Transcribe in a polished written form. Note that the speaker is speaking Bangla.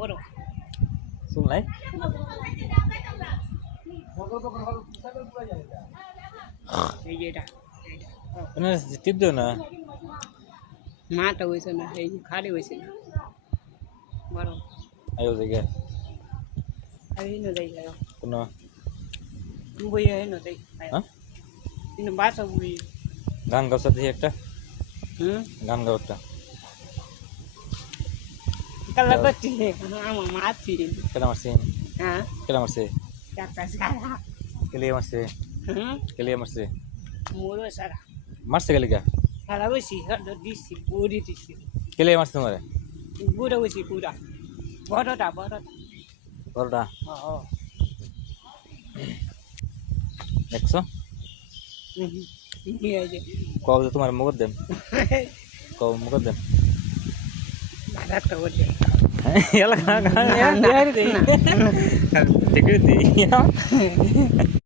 বড় শুন নাই এই যে এটা মানে টিপ দিও না মাটা হয়েছে না এই যে খালি হয়েছে না বড় আয়ো জায়গা আর এই নদী যাও কোনো বই এই নদী হ্যাঁ কিন্তু বাসা বই গান গাও সাথে একটা গান গাও একটা কালা করছি আমার মাছি কেন মারছে হ্যাঁ কেন মারছে একটা সারা কেলিয়ে মারছে কেলিয়ে মারছে মোরো সারা মারছে কেলিকা সারা বসি দিচ্ছি পুরি দিচ্ছি কেলিয়ে মারছে তোমারে পুরো বসি পুরা বড়টা বড়টা বড়টা ও দেখছো কবে তোমার মুখ দেন কবে মুখ দেন ভাড়াটা বলছে এলাকা ঠিক